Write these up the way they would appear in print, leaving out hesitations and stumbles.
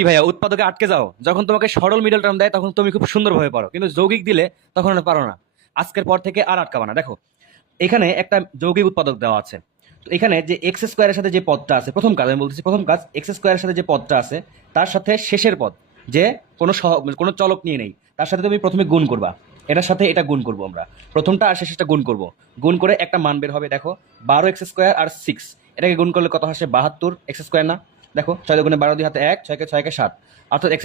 কি ভাইয়া, উৎপাদকে আটকে যাও? যখন তোমাকে সরল মিডল টার্ম দেয় তখন তুমি খুব সুন্দরভাবে পারো, কিন্তু যৌগিক দিলে তখন আর পারো না। আজকের পর থেকে আর আটকাবা না। দেখো, এখানে একটা যৌগিক উৎপাদক দেওয়া আছে। তো এখানে যে এক্স স্কোয়ারের সাথে যে পদটা আছে, প্রথম কাজ আমি বলতেছি, প্রথম কাজ এক্স স্কোয়ারের সাথে যে পদটা আছে তার সাথে শেষের পদ, যে কোনো চলক নিয়ে নেই, তার সাথে তুমি প্রথমে গুণ করবা। এটার সাথে এটা গুণ করবো আমরা, প্রথমটা আর শেষেরটা গুণ করব। গুণ করে একটা মান বের হবে। দেখো, 12x² আর 6, এটাকে গুণ করলে কত আসে? 72x²। না, দেখো 6 × 12 2 হাতে 1, 6 × 7, অর্থাৎ x²।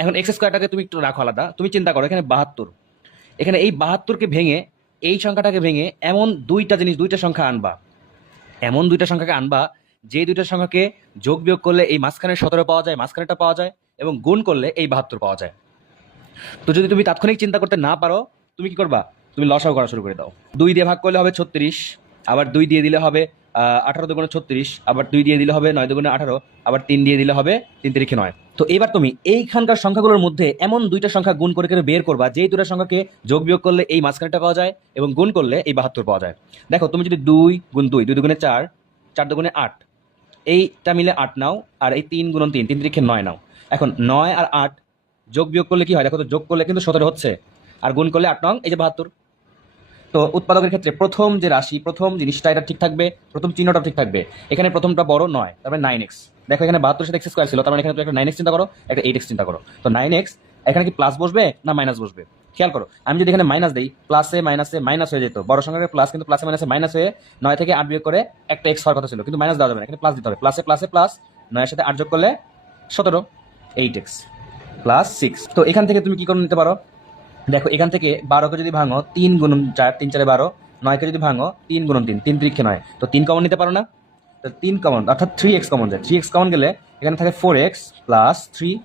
এখন x²টাকে তুমি একটু রাখো আলাদা। তুমি চিন্তা করো, এখানে 72, এখানে এই 72কে ভেঙে, এই সংখ্যাটাকে ভেঙে এমন দুইটা সংখ্যা আনবা, এমন দুইটা সংখ্যাকে আনবা যে দুইটা সংখ্যাকে যোগ বিয়োগ করলে এই মাঝখানের 17 পাওয়া যায়, মাঝখানেটা পাওয়া যায়, এবং গুণ করলে এই 72 পাওয়া যায়। তো যদি তুমি তাৎক্ষণিক চিন্তা করতে না পারো, তুমি কি করবা? তুমি লসাগু করা শুরু করে দাও। 2 দিয়ে ভাগ করলে হবে 36, আবার 2 দিয়ে দিলে হবে 18 দুগুণে 36, আবার 2 দিয়ে দিলে হবে 9 দুগুণে 18, আবার 3 দিয়ে দিলে হবে 3 তিরিখে 9। তো এবার তুমি এইখানকার সংখ্যাগুলোর মধ্যে এমন দুইটা সংখ্যা গুণ করে করে বের করবা যেই দুটো সংখ্যাকে যোগ বিয়োগ করলে এই মাঝখানেটা পাওয়া যায় এবং গুণ করলে এই 72 পাওয়া যায়। দেখো, তুমি যদি 2 গুণ 2, 2 দুগুণে 4, 4 দুগুণে 8, এইটা মিলে 8 নাও, আর এই 3 গুণন 3, 3 তিরিখে 9 নাও। এখন 9 আর 8 যোগ বিয়োগ করলে কি হয়? দেখো তো, যোগ করলে কিন্তু 17 হচ্ছে, আর গুণ করলে 8 নং, এই যে 72। তো উৎপাদকের ক্ষেত্রে প্রথম যে রাশি, প্রথম জিনিসটা, এটা ঠিক থাকবে, প্রথম চিহ্নটা ঠিক থাকবে। এখানে প্রথমটা বড় 9, তারপরে 9x। দেখো, এখানে 72 সাথে x² ছিল, তার মানে এখানে তুমি একটা 9x চিন্তা করো, একটা 8x চিন্তা করো। তো 9x, এখানে কি প্লাস বসবে না মাইনাস বসবে? খেয়াল করো, আমি যদি এখানে মাইনাস দিই, প্লাসে মাইনাসে মাইনাস হয়ে যেত, বড় সংখ্যার প্লাস, কিন্তু প্লাসে মাইনাসে মাইনাস হয়ে 9 থেকে 8 বিয়োগ করে একটা x হওয়ার কথা ছিল, কিন্তু মাইনাস দেওয়া যাবে না, এখানে প্লাস দিতে হবে। প্লাসে প্লাসে প্লাস, 9 এর সাথে 8 যোগ করলে 17, 8x প্লাস 6। তো এখান থেকে তুমি কি করে নিতে পারো? দেখো, এখান থেকে 12কে যদি ভাঙো, 3 গুণন 4, 3 4 12, 9কে যদি ভাঙো 3 গুণন 3, 3 তিরিখে 9, তো 3 কমন নিতে পারো না? তো 3 কমন, অর্থাৎ 3x কমন যায়। 3x কমন গেলে এখানে থাকে 4x প্লাস 3।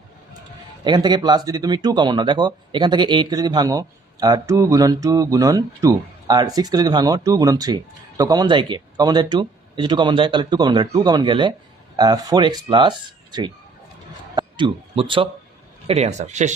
এখান থেকে প্লাস যদি তুমি 2 কমন নাও, দেখো এখান থেকে 8কে যদি ভাঙো, 2 গুণন 2 গুণন 2, আর 6কে যদি ভাঙো 2 গুণন 3, তো কমন যায় কে? কমন যায় 2, এই যে 2 কমন যায়, তাহলে 2 কমন গেলে 4x প্লাস 3, 2। বুঝছো? এটাই অ্যান্সার, শেষ।